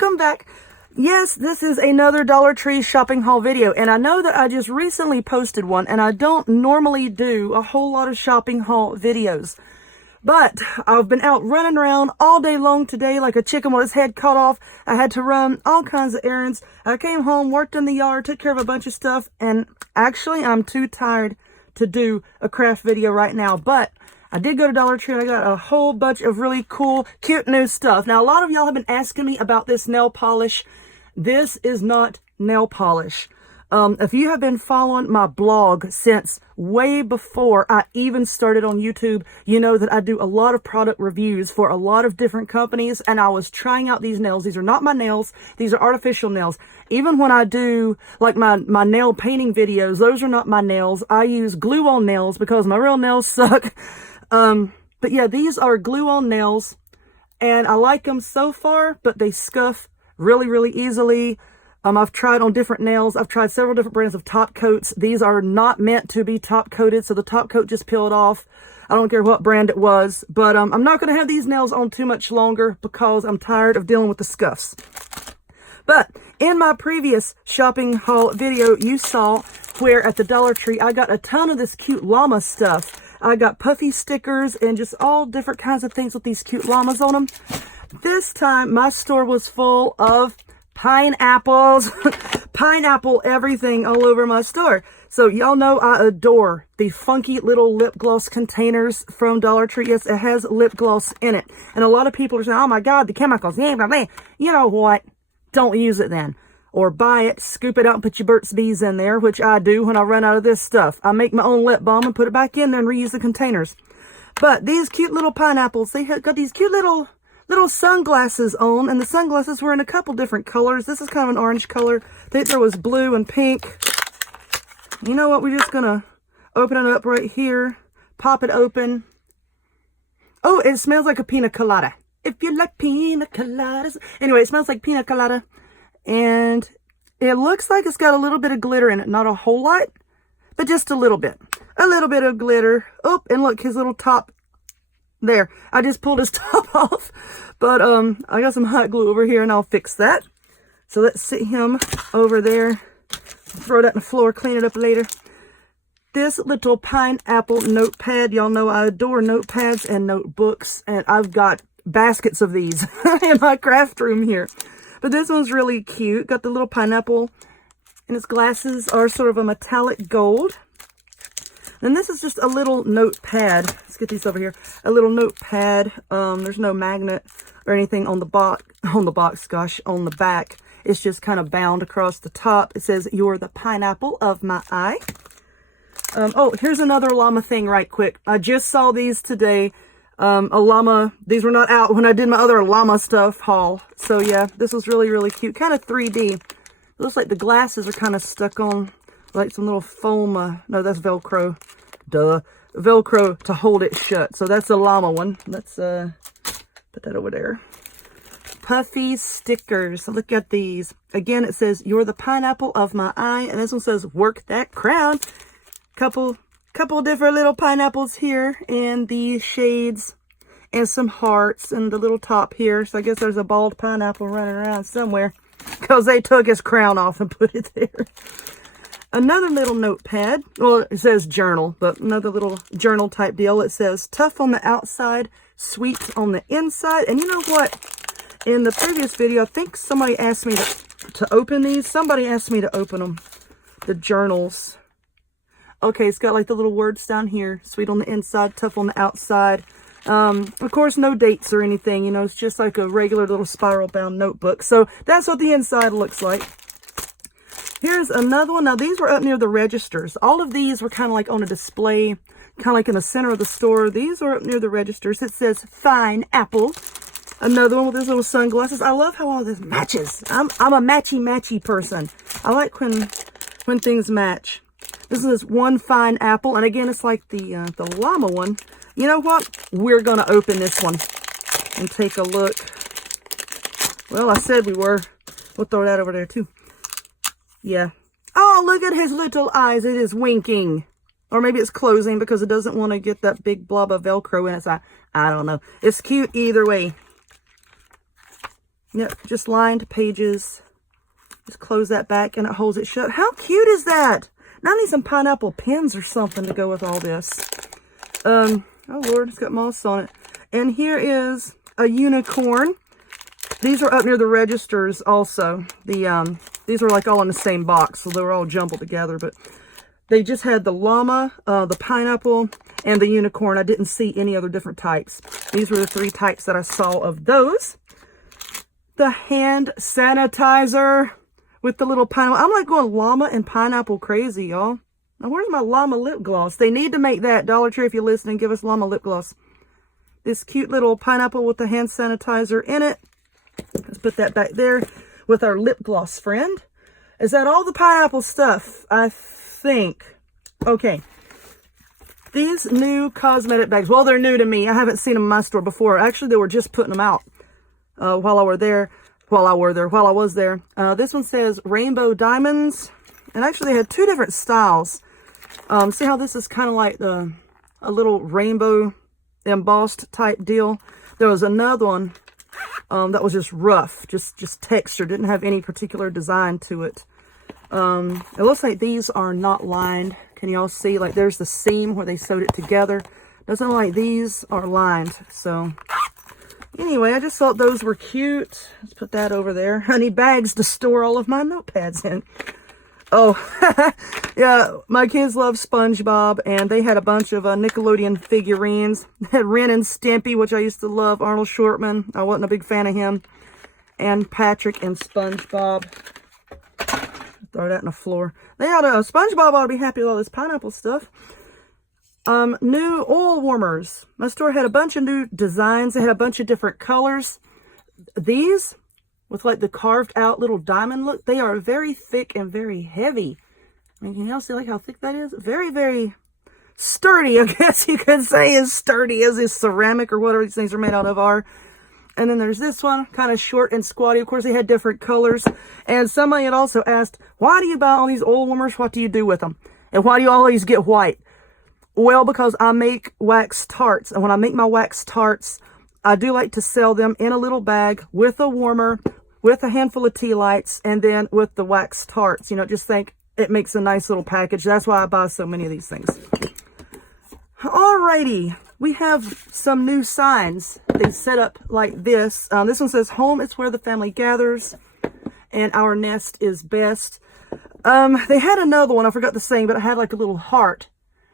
welcome back. Yes, this is another Dollar Tree shopping haul video, and I know that I just recently posted one, and I don't normally do a whole lot of shopping haul videos, but I've been out running around all day long today like a chicken with his head cut off. I had to run all kinds of errands. I came home, worked in the yard, took care of a bunch of stuff, and actually I'm too tired to do a craft video right now, but I did go to Dollar Tree and I got a whole bunch of really cool, cute new stuff. Now, a lot of y'all have been asking me about this nail polish. This is not nail polish. If you have been following my blog since way before I even started on YouTube, you know that I do a lot of product reviews for a lot of different companies, and I was trying out these nails. These are not my nails. These are artificial nails. Even when I do like my nail painting videos, those are not my nails. I use glue-on nails because my real nails suck. But yeah, these are glue-on nails, and I like them so far, but they scuff really, really easily. I've tried on different nails. I've tried several different brands of top coats. These are not meant to be top coated, so the top coat just peeled off. I don't care what brand it was, but I'm not going to have these nails on too much longer because I'm tired of dealing with the scuffs. But in my previous shopping haul video, you saw where at the Dollar Tree, I got a ton of this cute llama stuff. I got puffy stickers and just all different kinds of things with these cute llamas on them. This time, my store was full of pineapples. Pineapple everything all over my store. So y'all know I adore the funky little lip gloss containers from Dollar Tree. Yes, it has lip gloss in it. And a lot of people are saying, oh my God, the chemicals. You know what? Don't use it then. Or buy it, scoop it out, and put your Burt's Bees in there, which I do when I run out of this stuff. I make my own lip balm and put it back in there and reuse the containers. But these cute little pineapples, they have got these cute little sunglasses on, and the sunglasses were in a couple different colors. This is kind of an orange color. I think there was blue and pink. You know what? We're just gonna open it up right here, pop it open. Oh, it smells like a pina colada. If you like pina coladas. Anyway, it smells like pina colada. And it looks like it's got a little bit of glitter in it. Not a whole lot, but just a little bit. A little bit of glitter. Oh, and look, his little top there. I just pulled his top off. But I got some hot glue over here and I'll fix that. So let's sit him over there. Throw that on the floor, clean it up later. This little pineapple notepad. Y'all know I adore notepads and notebooks. And I've got baskets of these in my craft room here. But this one's really cute. Got the little pineapple, and its glasses are sort of a metallic gold. And this is just a little notepad. Let's get these over here. A little notepad. There's no magnet or anything on the on the back. It's just kind of bound across the top. It says, "You're the pineapple of my eye." Oh, here's another llama thing right quick. I just saw these today. A llama, these were not out when I did my other llama stuff haul. So yeah, this was really, really cute. Kind of 3D. It looks like the glasses are kind of stuck on like some little foam. No, that's Velcro. Duh. Velcro to hold it shut. So that's a llama one. Let's put that over there. Puffy stickers. Look at these. Again, it says, "You're the pineapple of my eye." And this one says, "Work that crown." Couple different little pineapples here in the shades and some hearts and the little top here. So I guess there's a bald pineapple running around somewhere because they took his crown off and put it there. Another little notepad. Well, it says journal, but another little journal type deal. It says tough on the outside, sweet on the inside. And you know what? In the previous video, I think somebody asked me to open these. Somebody asked me to open them. The journals. Okay, it's got like the little words down here. Sweet on the inside, tough on the outside. Of course, no dates or anything. You know, it's just like a regular little spiral bound notebook. So that's what the inside looks like. Here's another one. Now, these were up near the registers. All of these were kind of like on a display, kind of like in the center of the store. These are up near the registers. It says Fine Apple. Another one with these little sunglasses. I love how all this matches. I'm a matchy person. I like when things match. This is one Fine Apple, and again, it's like the llama one. You know what? We're gonna open this one and take a look. Well, I said we were. We'll throw that over there too. Yeah. Oh, look at his little eyes. It is winking. Or maybe it's closing because it doesn't want to get that big blob of Velcro in its eye. I don't know. It's cute either way. Yep, just lined pages. Just close that back and it holds it shut. How cute is that? Now I need some pineapple pins or something to go with all this. Oh Lord, it's got moss on it. And here is a unicorn. These are up near the registers also. These are like all in the same box, so they were all jumbled together, but they just had the llama, the pineapple, and the unicorn. I didn't see any other different types. These were the 3 types that I saw of those. The hand sanitizer with the little pineapple. I'm like going llama and pineapple crazy, y'all. Now, where's my llama lip gloss? They need to make that. Dollar Tree, if you're listening, give us llama lip gloss. This cute little pineapple with the hand sanitizer in it. Let's put that back there with our lip gloss friend. Is that all the pineapple stuff? I think. Okay. These new cosmetic bags. Well, they're new to me. I haven't seen them in my store before. Actually, they were just putting them out while I was there. This one says Rainbow Diamonds. And actually, they had 2 different styles. See how this is kind of like a little rainbow embossed type deal? There was another one that was just rough, just texture, didn't have any particular design to it. It looks like these are not lined. Can y'all see? Like there's the seam where they sewed it together. Doesn't look like these are lined. So anyway, I just thought those were cute. Let's put that over there. I need bags to store all of my notepads in. Oh, yeah, my kids love SpongeBob, and they had a bunch of Nickelodeon figurines. They had Ren and Stimpy, which I used to love, Arnold Shortman. I wasn't a big fan of him. And Patrick and SpongeBob. Throw that in the floor. They had SpongeBob ought to be happy with all this pineapple stuff. New oil warmers. My store had a bunch of new designs. They had a bunch of different colors. These, with like the carved out little diamond look, they are very thick and very heavy. I mean, can y'all see like how thick that is? Very, very sturdy, I guess you could say, as sturdy as this ceramic or whatever these things are made out of are. And then there's this one, kind of short and squatty. Of course, they had different colors. And somebody had also asked, why do you buy all these oil warmers? What do you do with them? And why do you always get white? Well, because I make wax tarts. And when I make my wax tarts, I do like to sell them in a little bag with a warmer, with a handful of tea lights, and then with the wax tarts. You know, just think it makes a nice little package. That's why I buy so many of these things. Alrighty, we have some new signs. They set up like this. This one says, home is where the family gathers, and our nest is best. They had another one, I forgot the saying, but it had like a little heart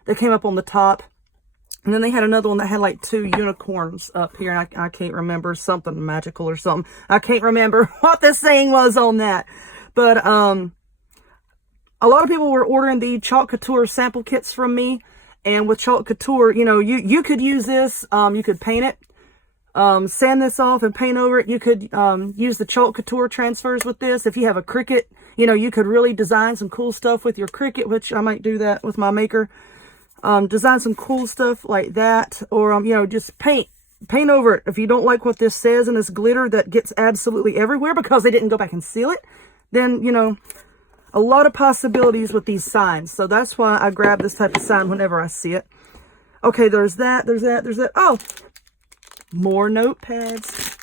that came up on the top. And then they had another one that had like 2 unicorns up here. And I can't remember, something magical or something. I can't remember what the saying was on that. But a lot of people were ordering the Chalk Couture sample kits from me. And with Chalk Couture, you know, you could use this. You could paint it, sand this off and paint over it. You could use the Chalk Couture transfers with this. If you have a Cricut, you know, you could really design some cool stuff with your Cricut, which I might do that with my maker. Design some cool stuff like that, or, you know, just paint over it. If you don't like what this says and this glitter that gets absolutely everywhere because they didn't go back and seal it, then, you know, a lot of possibilities with these signs. So that's why I grab this type of sign whenever I see it. Okay, there's that. Oh, more notepads.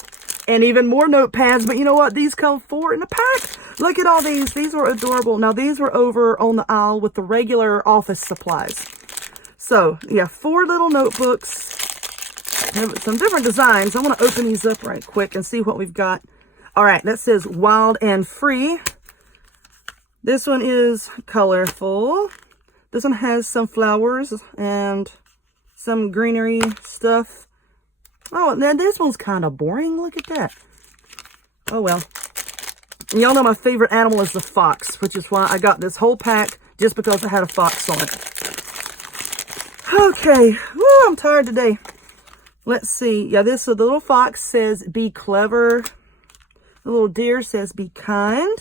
And even more notepads, but you know what? These come 4 in a pack. Look at all these. These were adorable. Now, these were over on the aisle with the regular office supplies. So, yeah, 4 little notebooks, some different designs. I want to open these up right quick and see what we've got. All right, that says Wild and Free. This one is colorful. This one has some flowers and some greenery stuff. Oh, now this one's kind of boring. Look at that. Oh, well. Y'all know my favorite animal is the fox, which is why I got this whole pack just because it had a fox on it. Okay, woo, I'm tired today. Let's see. Yeah, the little fox says, be clever. The little deer says, be kind.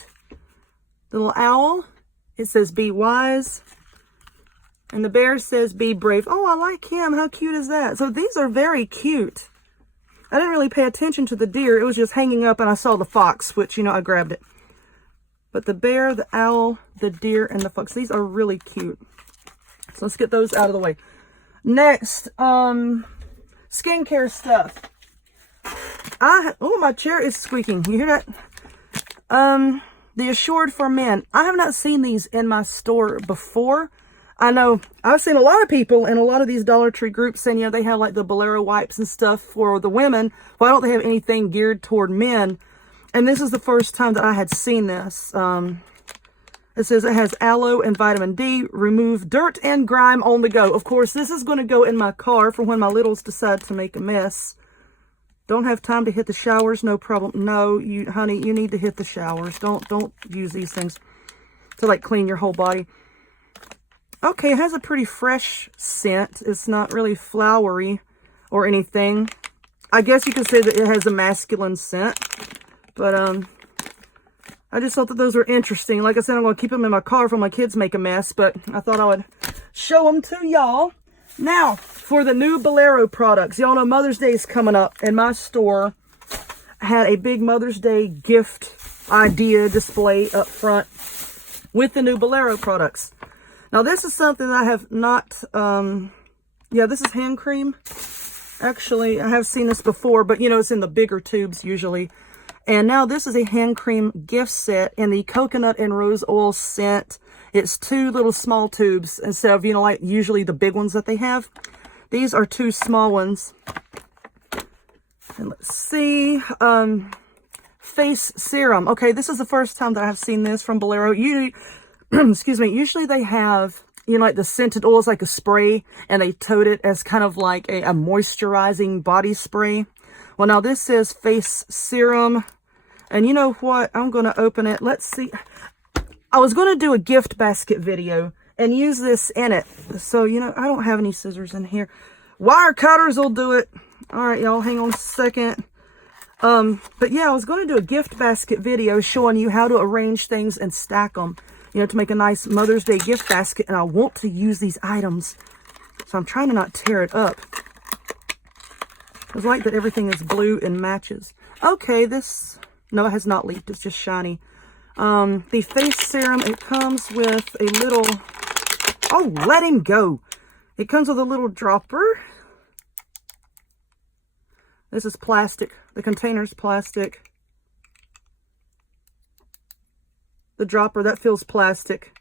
The little owl, it says, be wise. And the bear says, be brave. Oh, I like him. How cute is that? So these are very cute. I didn't really pay attention to the deer. It was just hanging up and I saw the fox, which, you know, I grabbed it. But the bear, the owl, the deer, and the fox, these are really cute. So let's get those out of the way. Next, skincare stuff. Oh, my chair is squeaking. You hear that? The Assured for Men. I have not seen these in my store before. I know I've seen a lot of people in a lot of these Dollar Tree groups saying, you know, they have like the Bolero wipes and stuff for the women. Why don't they have anything geared toward men? And this is the first time that I had seen this. It says it has aloe and vitamin D, remove dirt and grime on the go. Of course, this is going to go in my car for when my littles decide to make a mess. Don't have time to hit the showers, no problem. No, honey, you need to hit the showers. Don't use these things to like clean your whole body. Okay, it has a pretty fresh scent. It's not really flowery or anything. I guess you could say that it has a masculine scent. But I just thought that those were interesting. Like I said, I'm going to keep them in my car for my kids make a mess. But I thought I would show them to y'all. Now, for the new Bolero products. Y'all know Mother's Day is coming up. And my store had a big Mother's Day gift idea display up front with the new Bolero products. Now, this is something that I have not... yeah, this is hand cream. Actually, I have seen this before. But, you know, it's in the bigger tubes usually. And now this is a hand cream gift set in the coconut and rose oil scent. It's 2 little small tubes instead of, you know, like usually the big ones that they have. These are 2 small ones. And let's see. Face serum. Okay, this is the first time that I've seen this from Bolero. Excuse me. Usually they have, you know, like the scented oils, like a spray, and they tote it as kind of like a moisturizing body spray. Well, now this says face serum. And you know what? I'm going to open it. Let's see. I was going to do a gift basket video and use this in it. So, you know, I don't have any scissors in here. Wire cutters will do it. All right, y'all, hang on a second. But yeah, I was going to do a gift basket video showing you how to arrange things and stack them, you know, to make a nice Mother's Day gift basket. And I want to use these items. So I'm trying to not tear it up. I like that everything is blue and matches. Okay, this... No, it has not leaked. It's just shiny. The face serum, it comes with a little... Oh, let him go. It comes with a little dropper. This is plastic. The container's plastic. The dropper, that feels plastic.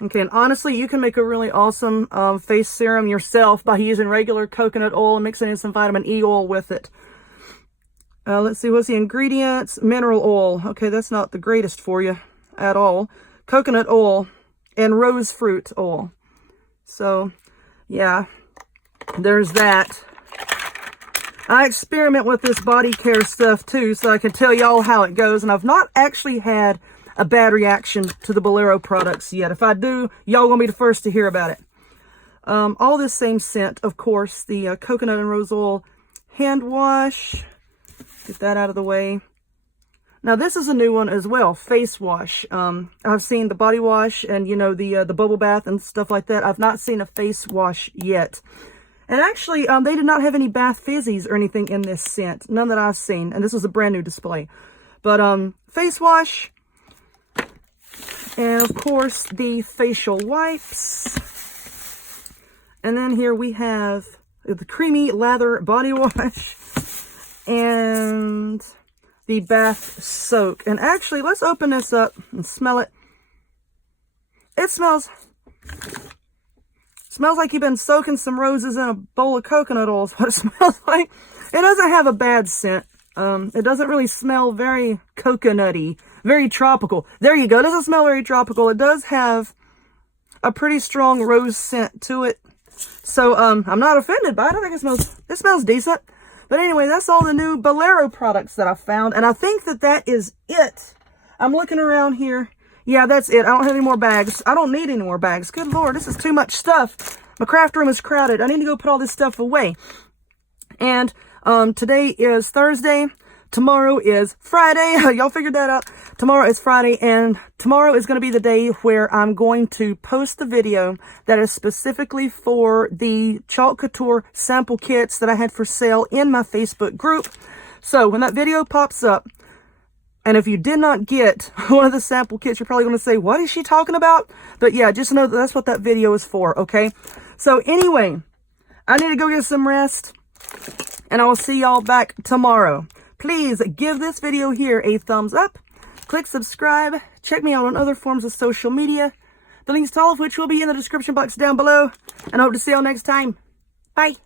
Okay, and honestly, you can make a really awesome face serum yourself by using regular coconut oil and mixing in some vitamin E oil with it. Let's see, what's the ingredients? Mineral oil. Okay, that's not the greatest for you at all. Coconut oil and rose fruit oil. So, yeah, there's that. I experiment with this body care stuff too, so I can tell y'all how it goes. And I've not actually had a bad reaction to the Bolero products yet. If I do, y'all gonna be the first to hear about it. All this same scent, of course, the coconut and rose oil hand wash. Get that out of the way. Now, this is a new one as well, face wash. I've seen the body wash and, you know, the bubble bath and stuff like that. I've not seen a face wash yet. And actually, they did not have any bath fizzies or anything in this scent. None that I've seen. And this was a brand new display. But face wash. And, of course, the facial wipes. And then here we have the creamy lather body wash. And the bath soak. And actually, let's open this up and smell it. It smells like you've been soaking some roses in a bowl of coconut oil is what it smells like. It doesn't have a bad scent. It doesn't really smell very coconutty, very tropical. There you go. It doesn't smell very tropical. It does have a pretty strong rose scent to it. So, I'm not offended by it. I think it smells decent. But anyway, that's all the new Bolero products that I found. And I think that is it. I'm looking around here. Yeah, that's it. I don't have any more bags. I don't need any more bags. Good Lord, this is too much stuff. My craft room is crowded. I need to go put all this stuff away. And today is Thursday. Tomorrow is Friday. Y'all figured that out. Tomorrow is Friday, and tomorrow is going to be the day where I'm going to post the video that is specifically for the Chalk Couture sample kits that I had for sale in my Facebook group. So when that video pops up, and if you did not get one of the sample kits, you're probably going to say, what is she talking about? But yeah, just know that that's what that video is for, okay? So anyway, I need to go get some rest. and I will see y'all back tomorrow. Please give this video here a thumbs up. Click subscribe. Check me out on other forms of social media. The links to all of which will be in the description box down below. And I hope to see y'all next time. Bye.